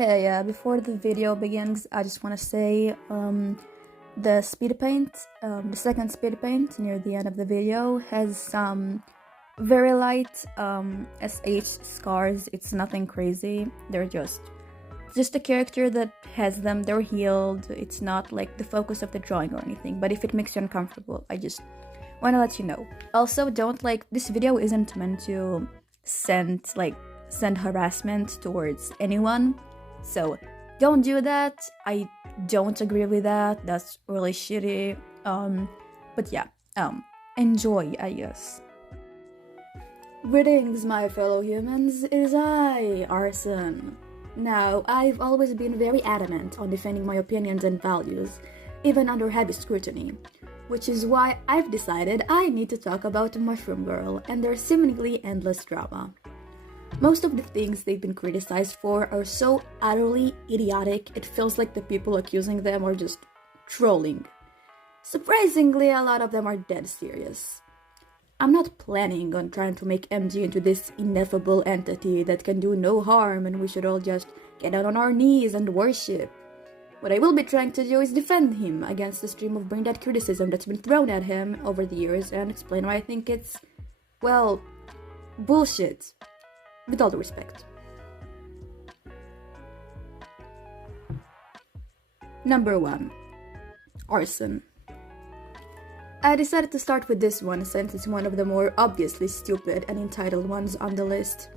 Hey, before the video begins, I just want to say the speed paint, the second speed paint near the end of the video has some very light SH scars. It's nothing crazy. They're just a character that has them. They're healed. It's not like the focus of the drawing or anything. But if it makes you uncomfortable, I just want to let you know. Also, don't this video isn't meant to send harassment towards anyone. So don't do that. I don't agree with that. That's really shitty. But yeah, enjoy, I guess. Greetings, my fellow humans. It is I, Arson. Now, I've always been very adamant on defending my opinions and values, even under heavy scrutiny, which is why I've decided I need to talk about Mushroom Girl and their seemingly endless drama. Most of the things they've been criticized for are so utterly idiotic, it feels like the people accusing them are just trolling. Surprisingly, a lot of them are dead serious. I'm not planning on trying to make MG into this ineffable entity that can do no harm and we should all just get down on our knees and worship. What I will be trying to do is defend him against the stream of brain-dead criticism that's been thrown at him over the years and explain why I think it's, well, bullshit. With all due respect. Number 1. Arson. I decided to start with this one since it's one of the more obviously stupid and entitled ones on the list.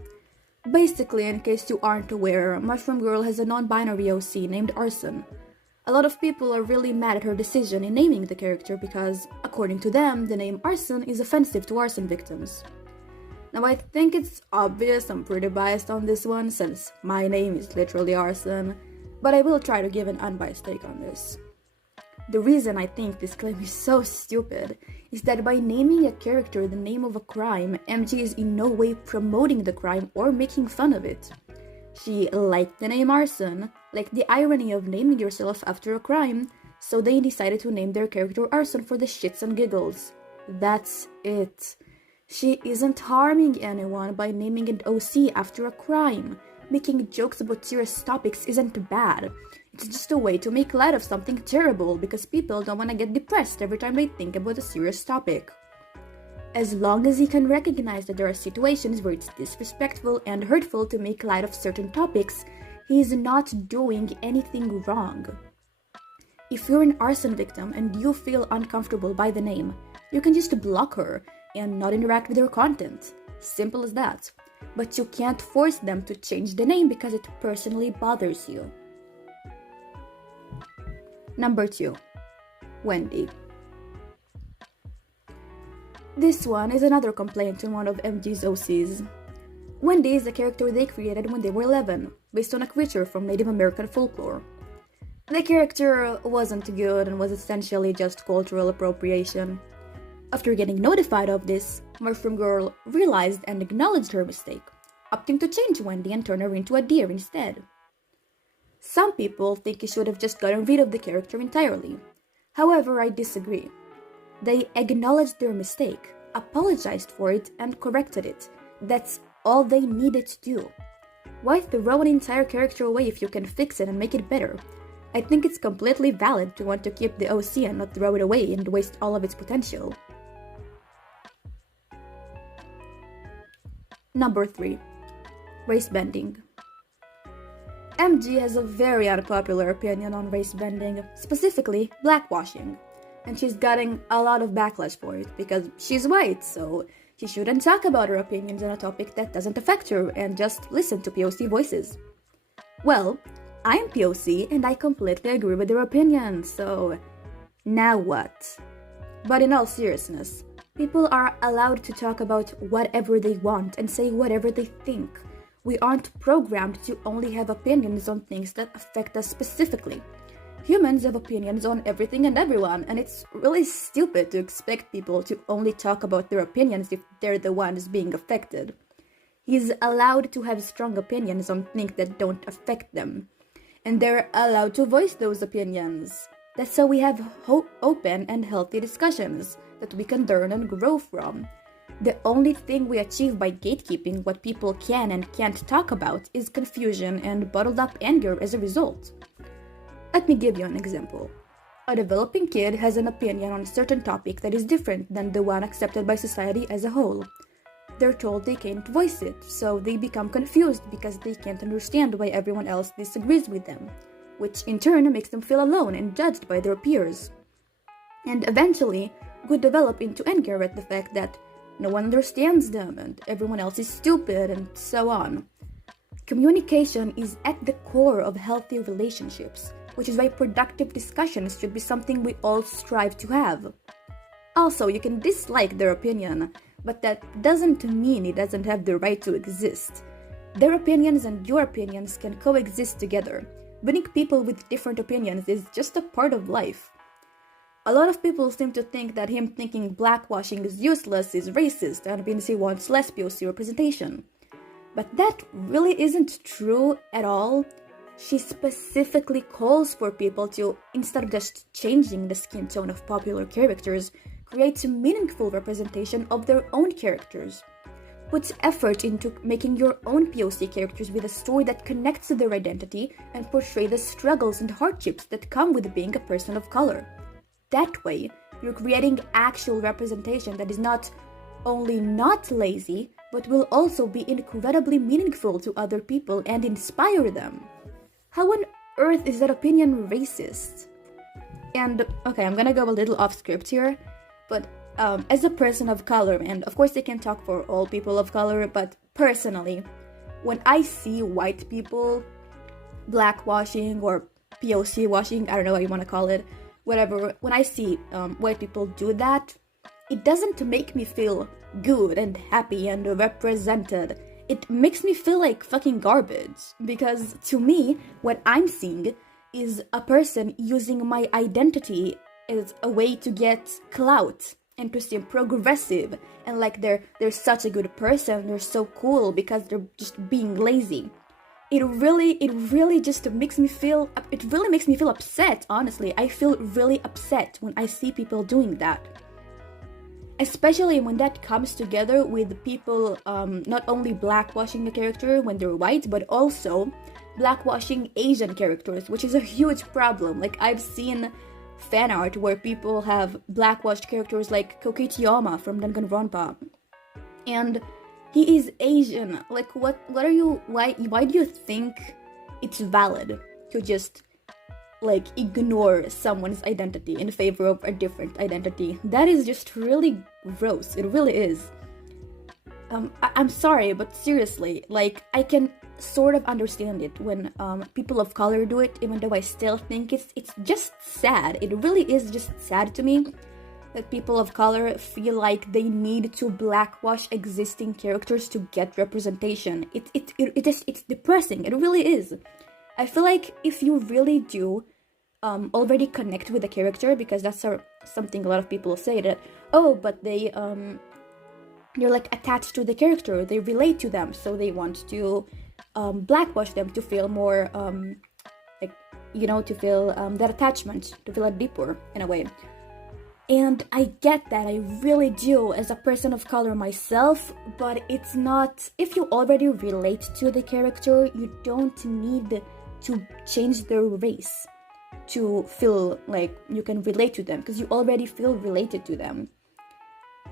Basically, in case you aren't aware, Mushroom Girl has a non-binary OC named Arson. A lot of people are really mad at her decision in naming the character because, according to them, the name Arson is offensive to arson victims. Now I think it's obvious I'm pretty biased on this one since my name is literally Arson, but I will try to give an unbiased take on this. The reason I think this claim is so stupid is that by naming a character the name of a crime, MG is in no way promoting the crime or making fun of it. She liked the name Arson, liked the irony of naming yourself after a crime, so they decided to name their character Arson for the shits and giggles. That's it. She isn't harming anyone by naming an OC after a crime. Making jokes about serious topics isn't bad. It's just a way to make light of something terrible because people don't want to get depressed every time they think about a serious topic. As long as you can recognize that there are situations where it's disrespectful and hurtful to make light of certain topics, he is not doing anything wrong. If you're an arson victim and you feel uncomfortable by the name, you can just block her and not interact with her content. Simple as that. But you can't force them to change the name because it personally bothers you. Number 2. Wendy. This one is another complaint in one of MG's OCs. Wendy is a character they created when they were 11, based on a creature from Native American folklore. The character wasn't good and was essentially just cultural appropriation. After getting notified of this, Mushroom Girl realized and acknowledged her mistake, opting to change Wendy and turn her into a deer instead. Some people think he should have just gotten rid of the character entirely. However, I disagree. They acknowledged their mistake, apologized for it, and corrected it. That's all they needed to do. Why throw an entire character away if you can fix it and make it better? I think it's completely valid to want to keep the OC and not throw it away and waste all of its potential. Number 3. Race bending. MG has a very unpopular opinion on race bending, specifically blackwashing, and she's getting a lot of backlash for it because she's white, so she shouldn't talk about her opinions on a topic that doesn't affect her and just listen to POC voices. Well, I'm POC and I completely agree with her opinion, so now what? But in all seriousness, people are allowed to talk about whatever they want and say whatever they think. We aren't programmed to only have opinions on things that affect us specifically. Humans have opinions on everything and everyone, and it's really stupid to expect people to only talk about their opinions if they're the ones being affected. He's allowed to have strong opinions on things that don't affect them, and they're allowed to voice those opinions. That's how we have open and healthy discussions that we can learn and grow from. The only thing we achieve by gatekeeping what people can and can't talk about is confusion and bottled up anger as a result. Let me give you an example. A developing kid has an opinion on a certain topic that is different than the one accepted by society as a whole. They're told they can't voice it, so they become confused because they can't understand why everyone else disagrees with them, which in turn makes them feel alone and judged by their peers. And eventually, could develop into anger at the fact that no one understands them and everyone else is stupid and so on. Communication is at the core of healthy relationships, which is why productive discussions should be something we all strive to have. Also, you can dislike their opinion, but that doesn't mean it doesn't have the right to exist. Their opinions and your opinions can coexist together. Winning people with different opinions is just a part of life. A lot of people seem to think that him thinking blackwashing is useless is racist and means he wants less POC representation. But that really isn't true at all. She specifically calls for people to, instead of just changing the skin tone of popular characters, create meaningful representation of their own characters. Puts effort into making your own POC characters with a story that connects to their identity and portray the struggles and hardships that come with being a person of color. That way, you're creating actual representation that is not only not lazy, but will also be incredibly meaningful to other people and inspire them. How on earth is that opinion racist? And, okay, I'm gonna go a little off script here, but as a person of color, and of course I can talk for all people of color, but personally, when I see white people blackwashing or POC washing, I don't know what you want to call it, whatever, when I see white people do that, it doesn't make me feel good and happy and represented. It makes me feel like fucking garbage, because to me, what I'm seeing is a person using my identity as a way to get clout and to seem progressive and like they're such a good person, they're so cool because they're just being lazy. It really just makes me feel, it really makes me feel upset, honestly. I feel really upset when I see people doing that. Especially when that comes together with people not only blackwashing a character when they're white, but also blackwashing Asian characters, which is a huge problem. Like, I've seen fan art where people have blackwashed characters like Kokitiyama from Danganronpa. And he is Asian. Like, what are you, why do you think it's valid to just, like, ignore someone's identity in favor of a different identity? That is just really gross. It really is. I'm sorry, but seriously, like, I can sort of understand it when people of color do it, even though I still think it's just sad. It really is just sad to me that people of color feel like they need to blackwash existing characters to get representation. It's depressing. It really is. I feel like if you really do already connect with the character, because that's something a lot of people say, that, oh, but they're like attached to the character, they relate to them, so they want to blackwash them to feel more like, you know, to feel that attachment, to feel it deeper in a way. And I get that, I really do, as a person of color myself, but it's not, if you already relate to the character, you don't need to change their race to feel like you can relate to them, because you already feel related to them.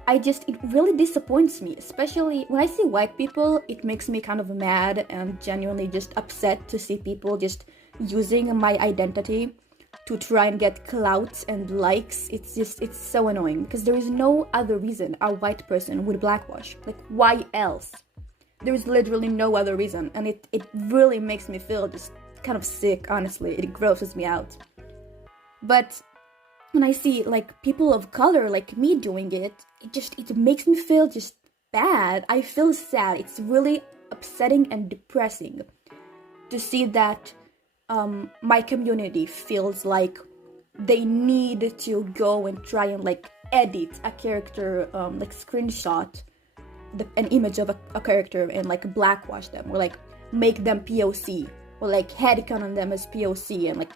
It really disappoints me, especially when I see white people. It makes me kind of mad and genuinely just upset to see people just using my identity to try and get clout and likes. It's so annoying, because there is no other reason a white person would blackwash. Like, why else? There is literally no other reason, and it really makes me feel just kind of sick, honestly. It grosses me out. But when I see, like, people of color like me doing it, it makes me feel just bad. I feel sad. It's really upsetting and depressing to see that my community feels like they need to go and try and, like, edit a character, like, screenshot an image of a character and, like, blackwash them, or, like, make them POC, or, like, headcanon them as POC, and, like,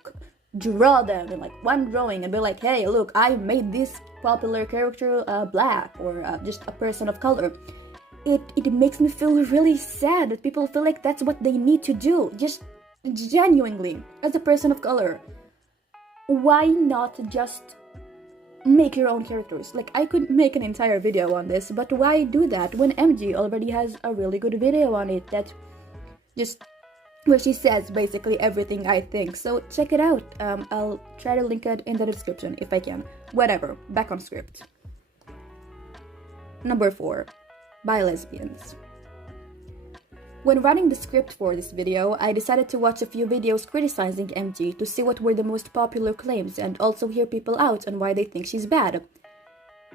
draw them in like one drawing and be like, hey, look, I made this popular character black or just a person of color. It makes me feel really sad that people feel like that's what they need to do, just genuinely, as a person of color. Why not just make your own characters? Like, I could make an entire video on this, but why do that when MG already has a really good video on it that just where she says basically everything I think. So check it out. I'll try to link it in the description if I can. Whatever, back on script. Number 4. Bi lesbians. When writing the script for this video, I decided to watch a few videos criticizing MG to see what were the most popular claims and also hear people out on why they think she's bad.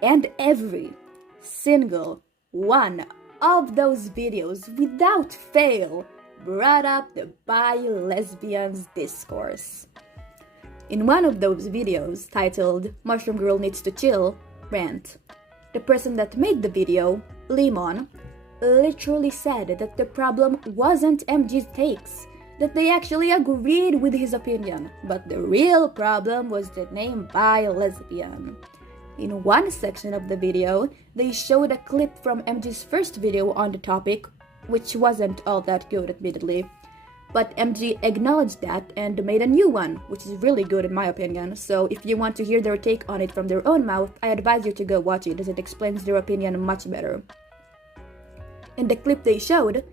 And every single one of those videos, without fail, brought up the bi-lesbians discourse. In one of those videos, titled Mushroom Girl Needs to Chill Rant, the person that made the video, Lemon, literally said that the problem wasn't MG's takes, that they actually agreed with his opinion, but the real problem was the name bi-lesbian. In one section of the video, they showed a clip from MG's first video on the topic, which wasn't all that good admittedly, but MG acknowledged that and made a new one, which is really good in my opinion, so if you want to hear their take on it from their own mouth, I advise you to go watch it as it explains their opinion much better. In the clip they showed,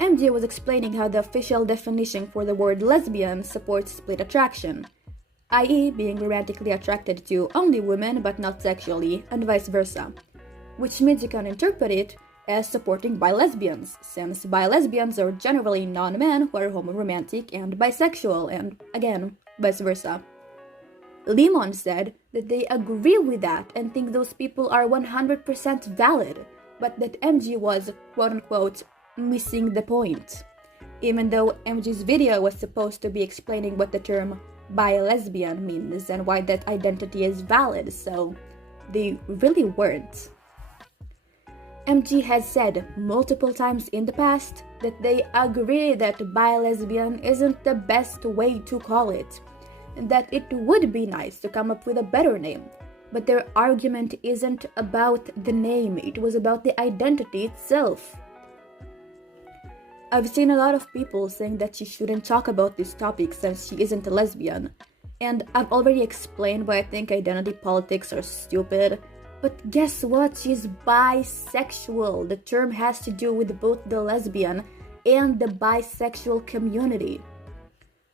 MG was explaining how the official definition for the word lesbian supports split attraction, i.e. being romantically attracted to only women but not sexually, and vice versa, which means you can interpret it as supporting bi-lesbians, since bi-lesbians are generally non-men who are homo-romantic and bisexual, and again, vice versa. Lemon said that they agree with that and think those people are 100% valid, but that MG was, quote-unquote, missing the point. Even though MG's video was supposed to be explaining what the term bi-lesbian means and why that identity is valid, so they really weren't. MG has said multiple times in the past that they agree that bi-lesbian isn't the best way to call it, and that it would be nice to come up with a better name. But their argument isn't about the name, it was about the identity itself. I've seen a lot of people saying that she shouldn't talk about this topic since she isn't a lesbian, and I've already explained why I think identity politics are stupid, but guess what? She's bisexual. The term has to do with both the lesbian and the bisexual community.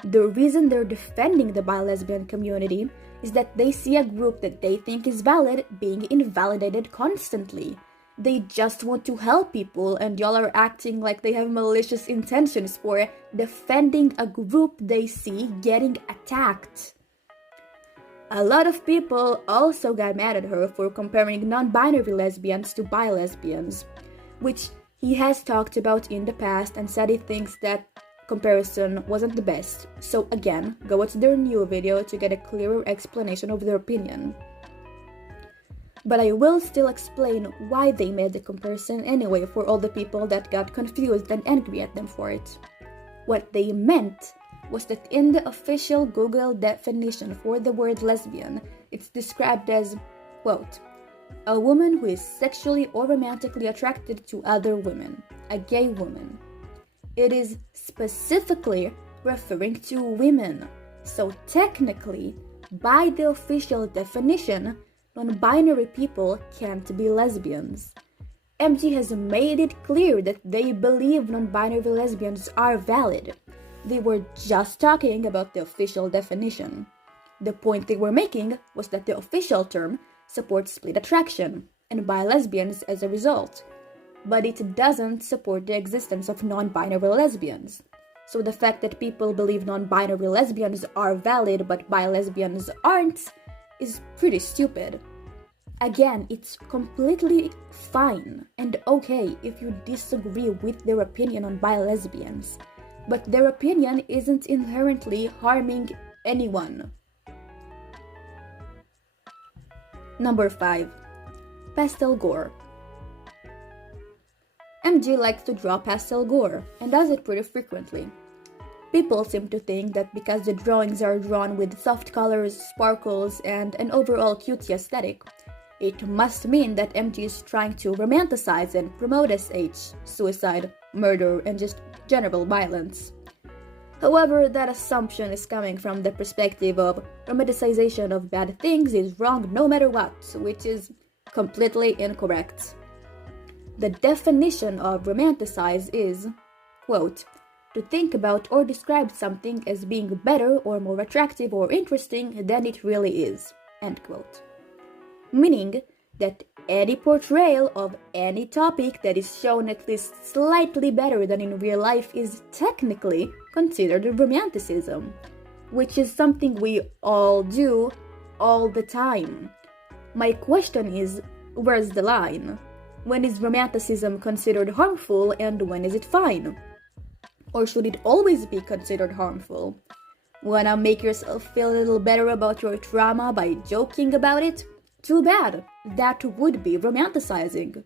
The reason they're defending the bi-lesbian community is that they see a group that they think is valid being invalidated constantly. They just want to help people, and y'all are acting like they have malicious intentions for defending a group they see getting attacked. A lot of people also got mad at her for comparing non-binary lesbians to bi-lesbians, which he has talked about in the past and said he thinks that comparison wasn't the best. So again, go watch their new video to get a clearer explanation of their opinion. But I will still explain why they made the comparison anyway for all the people that got confused and angry at them for it. What they meant was that in the official Google definition for the word lesbian, it's described as, quote, a woman who is sexually or romantically attracted to other women, a gay woman. It is specifically referring to women, so technically, by the official definition, non-binary people can't be lesbians. MG has made it clear that they believe non-binary lesbians are valid. They were just talking about the official definition. The point they were making was that the official term supports split attraction, and bi-lesbians as a result. But it doesn't support the existence of non-binary lesbians. So the fact that people believe non-binary lesbians are valid but bi-lesbians aren't is pretty stupid. Again, it's completely fine and okay if you disagree with their opinion on bi-lesbians, but their opinion isn't inherently harming anyone. Number 5. Pastel gore. MG likes to draw pastel gore and does it pretty frequently. People seem to think that because the drawings are drawn with soft colors, sparkles, and an overall cutesy aesthetic, it must mean that MG is trying to romanticize and promote SH, suicide, murder, and just general violence. However, that assumption is coming from the perspective of romanticization of bad things is wrong no matter what, which is completely incorrect. The definition of romanticize is, quote, to think about or describe something as being better or more attractive or interesting than it really is, end quote. Meaning that any portrayal of any topic that is shown at least slightly better than in real life is technically considered romanticism, which is something we all do all the time. My question is, where's the line? When is romanticism considered harmful and when is it fine? Or should it always be considered harmful? Wanna make yourself feel a little better about your trauma by joking about it? Too bad, that would be romanticizing.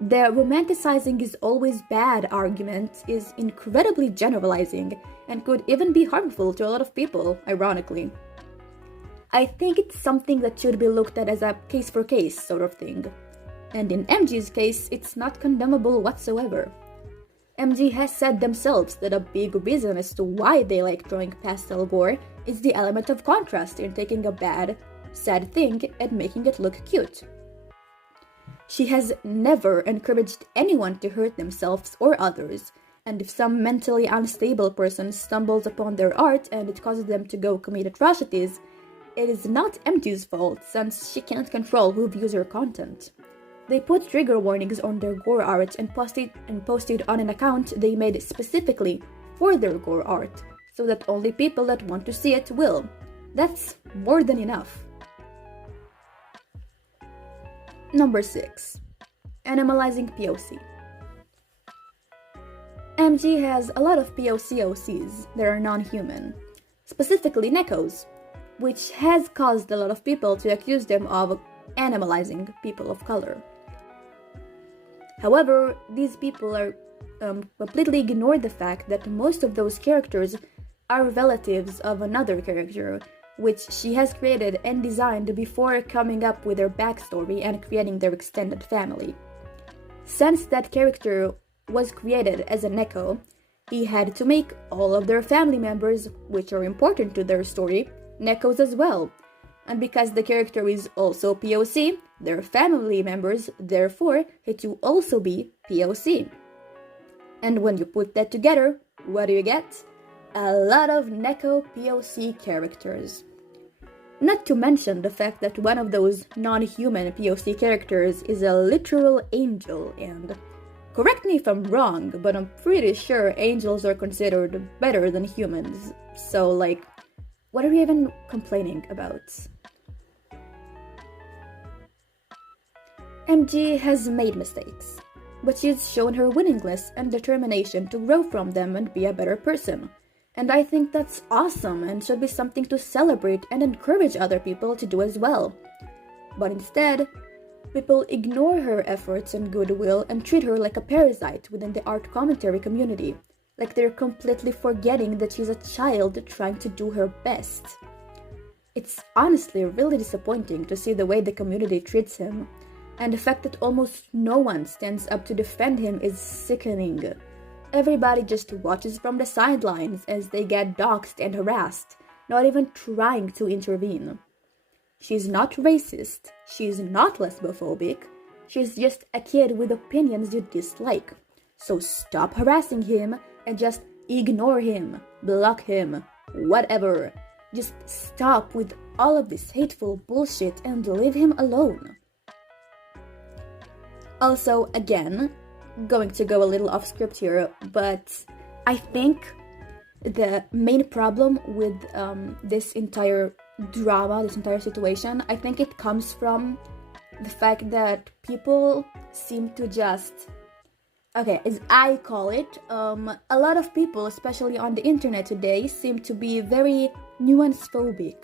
The romanticizing is always bad argument is incredibly generalizing and could even be harmful to a lot of people, ironically. I think it's something that should be looked at as a case-for-case sort of thing. And in MG's case, it's not condemnable whatsoever. MG has said themselves that a big reason as to why they like drawing pastel gore is the element of contrast in taking a bad, sad thing and making it look cute. She has never encouraged anyone to hurt themselves or others, and if some mentally unstable person stumbles upon their art and it causes them to go commit atrocities, it is not MG's fault since she can't control who views her content. They put trigger warnings on their gore art and posted on an account they made specifically for their gore art, so that only people that want to see it will. That's more than enough. Number 6. Animalizing POC. MG has a lot of POCs that are non-human, specifically Nekos, which has caused a lot of people to accuse them of animalizing people of color. However, these people are completely ignore the fact that most of those characters are relatives of another character, which she has created and designed before coming up with their backstory and creating their extended family. Since that character was created as a Neko, he had to make all of their family members, which are important to their story, Nekos as well. And because the character is also POC, their family members, therefore, had to also be POC. And when you put that together, what do you get? A lot of Neko POC characters. Not to mention the fact that one of those non-human POC characters is a literal angel, and correct me if I'm wrong, but I'm pretty sure angels are considered better than humans. So, like, what are we even complaining about? MG has made mistakes, but she's shown her willingness and determination to grow from them and be a better person. And I think that's awesome and should be something to celebrate and encourage other people to do as well. But instead, people ignore her efforts and goodwill and treat her like a parasite within the art commentary community, like they're completely forgetting that she's a child trying to do her best. It's honestly really disappointing to see the way the community treats him, and the fact that almost no one stands up to defend him is sickening. Everybody just watches from the sidelines as they get doxxed and harassed, not even trying to intervene. She's not racist, she's not lesbophobic, she's just a kid with opinions you dislike. So stop harassing him and just ignore him, block him, whatever. Just stop with all of this hateful bullshit and leave him alone. Also, again, going to go a little off script here, but I think the main problem with this entire drama, this entire situation, I think it comes from the fact that people seem to just, okay, as I call it, a lot of people, especially on the internet today, seem to be very nuance phobic.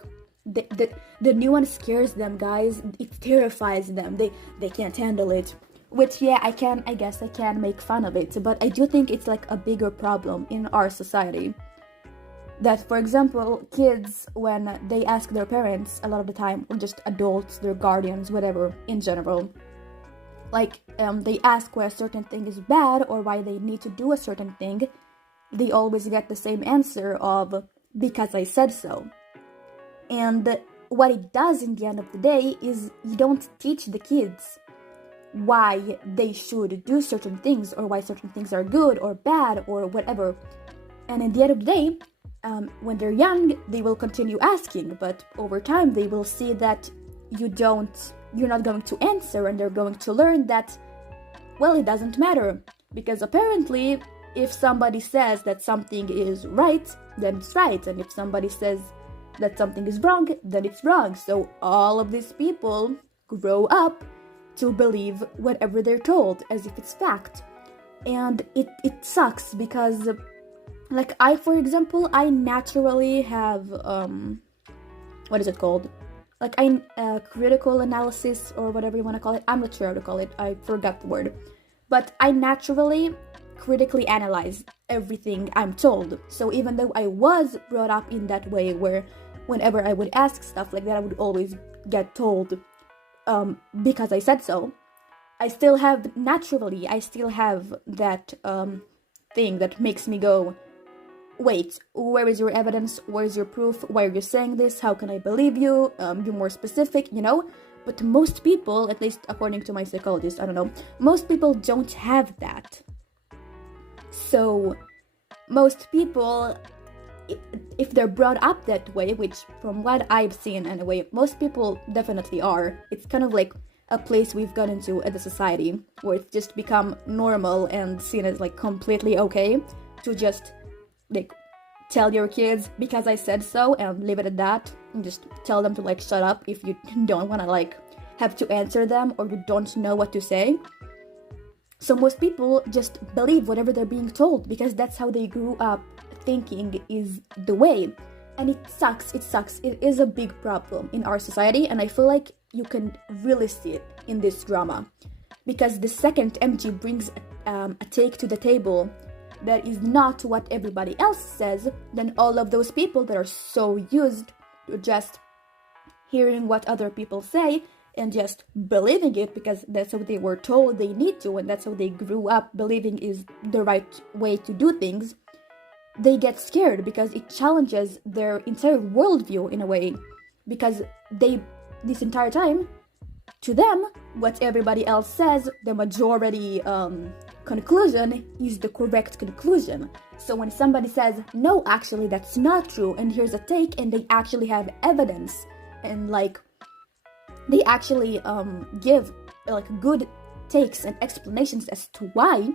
The nuance scares them, guys. It terrifies them. They can't handle it. Which, yeah, I guess I can make fun of it, but I do think it's like a bigger problem in our society. That, for example, kids, when they ask their parents a lot of the time, or just adults, their guardians, whatever, in general, like they ask why a certain thing is bad or why they need to do a certain thing, they always get the same answer of, because I said so. And what it does in the end of the day is you don't teach the kids why they should do certain things or why certain things are good or bad or whatever. And at the end of the day, when they're young, they will continue asking, but over time they will see that you're not going to answer, and they're going to learn that, well, it doesn't matter, because apparently if somebody says that something is right, then it's right, and if somebody says that something is wrong, then it's wrong. So all of these people grow up to believe whatever they're told as if it's fact. And it sucks because, like, for example, I naturally have what is it called? Like, critical analysis, or whatever you want to call it. I'm not sure how to call it. I forgot the word. But I naturally critically analyze everything I'm told. So even though I was brought up in that way, where whenever I would ask stuff like that, I would always get told, because I said so, I still have that thing that makes me go, wait, where is your evidence? Where is your proof? Why are you saying this? How can I believe you? You're more specific, But most people, at least according to my psychologist, I don't know, most people don't have that. So most people, if they're brought up that way, which from what I've seen anyway, most people definitely are, it's kind of like a place we've got into as a society where it's just become normal and seen as like completely okay to just like tell your kids because I said so and leave it at that, and just tell them to like shut up if you don't want to like have to answer them or you don't know what to say. So most people just believe whatever they're being told because that's how they grew up thinking is the way. And it sucks. It is a big problem in our society, and I feel like you can really see it in this drama. Because the second MG brings a take to the table that is not what everybody else says, then all of those people that are so used to just hearing what other people say and just believing it because that's how they were told they need to, and that's how they grew up believing is the right way to do things, they get scared because it challenges their entire worldview in a way, because this entire time, to them, what everybody else says, the majority conclusion is the correct conclusion. So when somebody says, no, actually that's not true, and here's a take, and they actually have evidence, and like they actually give like good takes and explanations as to why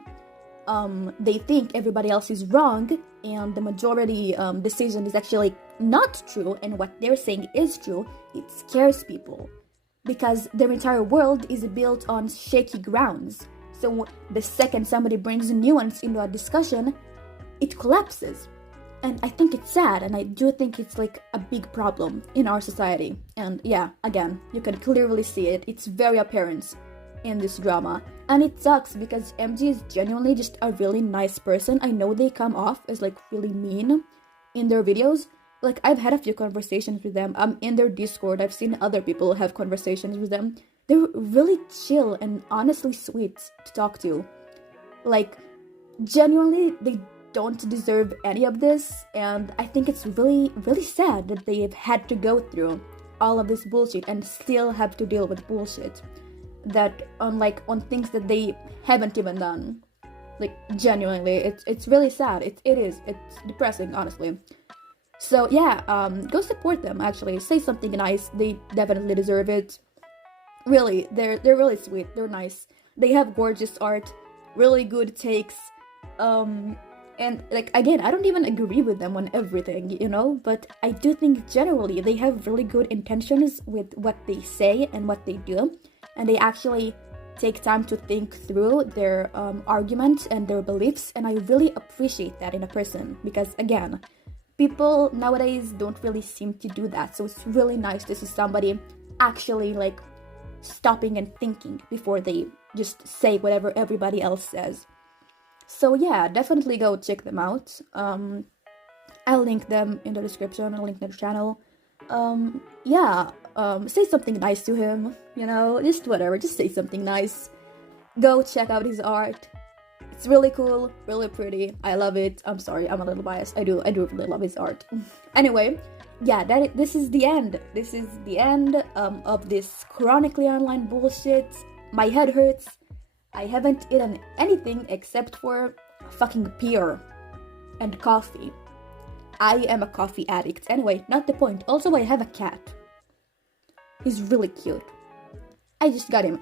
they think everybody else is wrong, and the majority decision is actually not true, and what they're saying is true, it scares people. Because their entire world is built on shaky grounds. So the second somebody brings nuance into a discussion, it collapses. And I think it's sad, and I do think it's like a big problem in our society. And yeah, again, you can clearly see it. It's very apparent in this drama. And it sucks because MG is genuinely just a really nice person. I know they come off as like really mean in their videos. Like, I've had a few conversations with them. I'm in their Discord. I've seen other people have conversations with them. They're really chill and honestly sweet to talk to. Like, genuinely, they don't deserve any of this. And I think it's really, really sad that they've had to go through all of this bullshit and still have to deal with bullshit. That, on things that they haven't even done. Like, genuinely, it's really sad. It is. It's depressing, honestly. So yeah, go support them, actually. Say something nice. They definitely deserve it. Really, they're really sweet. They're nice. They have gorgeous art, really good takes. And like, again, I don't even agree with them on everything, but I do think generally they have really good intentions with what they say and what they do. And they actually take time to think through their arguments and their beliefs. And I really appreciate that in a person because, again, people nowadays don't really seem to do that, so it's really nice to see somebody actually like stopping and thinking before they just say whatever everybody else says. So yeah, definitely go check them out. I'll link them in the description. I'll link their channel. Say something nice to him, just whatever, just say something nice. Go check out his art. It's really cool, really pretty. I love it. I'm sorry, I'm a little biased. I do really love his art. Anyway, yeah, this is the end. This is the end of this chronically online bullshit. My head hurts. I haven't eaten anything except for fucking beer and coffee. I am a coffee addict. Anyway, not the point. Also, I have a cat. He's really cute. I just got him.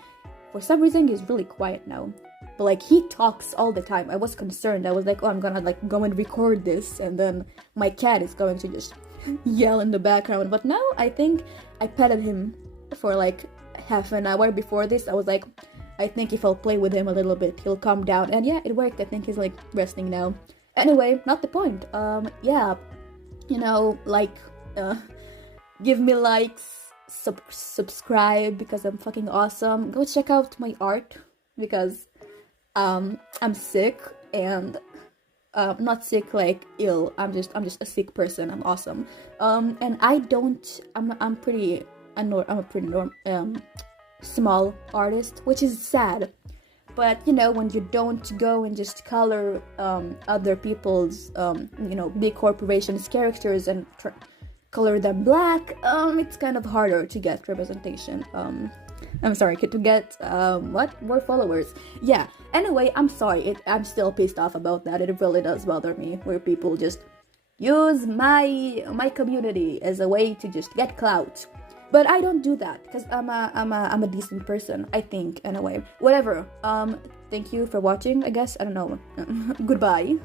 For some reason, he's really quiet now. But, like, he talks all the time. I was concerned. I was like, oh, I'm gonna, like, go and record this. And then my cat is going to just yell in the background. But now, I think I petted him for, like, half an hour before this. I was like, I think if I'll play with him a little bit, he'll calm down. And yeah, it worked. I think he's, like, resting now. Anyway, not the point. Give me likes, subscribe because I'm fucking awesome. Go check out my art because I'm sick and not sick like ill. I'm just a sick person. I'm awesome. I'm a pretty small artist, which is sad. But, when you don't go and just color other people's, big corporations' characters and color them black, it's kind of harder to get representation. To get, more followers. Yeah, anyway, I'm sorry, I'm still pissed off about that. It really does bother me, where people just use my community as a way to just get clout. But I don't do that because I'm a decent person, I think, anyway. Whatever. Thank you for watching, I guess. I don't know. Goodbye.